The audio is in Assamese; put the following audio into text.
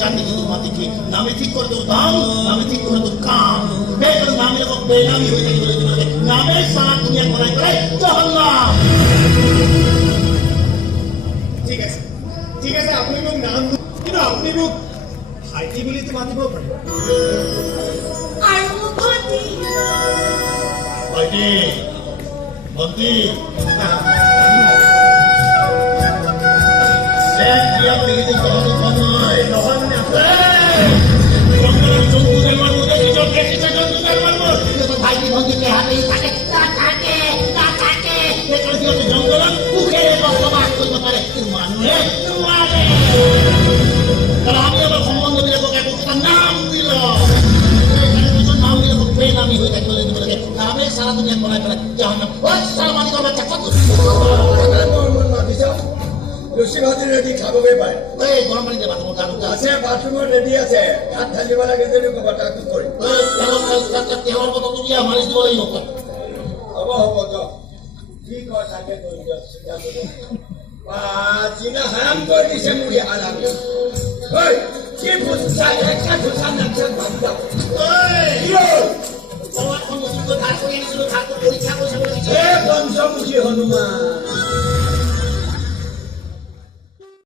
জানি কিন্তু মাতি ঠিক নামে ঠিক করে তোর দাম নামে ঠিক করে তোর কাম বের নামে এবং বেনামি হয়ে থাকে বলে দিবে নামে সারা দুনিয়া করাই করে জাহান্নাম ঠিক আছে আপুনি মোক নাম কিন্তু আপুনি মোক ভাইটি বুলিতো মাতিব পাৰে আৰু ভণ্টি ভাইটি ভণ্টি dia begitu kalau pakai lawan jungkukan malu dan joget kita jungkukan malu itu tadi bagi ke hati sakit kalau dia jungkukan bukan bapak tu pada malu kalau dia berkomun dia pakai bukan enam kilo kalau itu 6 kilo pena mi hoy takole boleh kami salah tu yang mulai jangan wah salam alaikum cakap mon bisa লুচি ভাজি রেডি খাব গে পায় এই গরম পানি দে বাথরুম কাটু আছে বাথরুমত রেডি আছে হাত ঢালিব লাগে যদি কথা কি কৰি তেহৰ কথা তুমি মালিশ দিব লাগিব হ'ব তো কি কয় থাকে কৰি দিয়ক চিনা হারাম করে দিছে মুড়ি হারাম ওই কি বুঝছা একটা বুঝছা না ভাবতা ওই তোমার কোন কিছু কথা কই না শুধু ঠাকুর পরীক্ষা করে এ পঞ্চমুখী হনুমান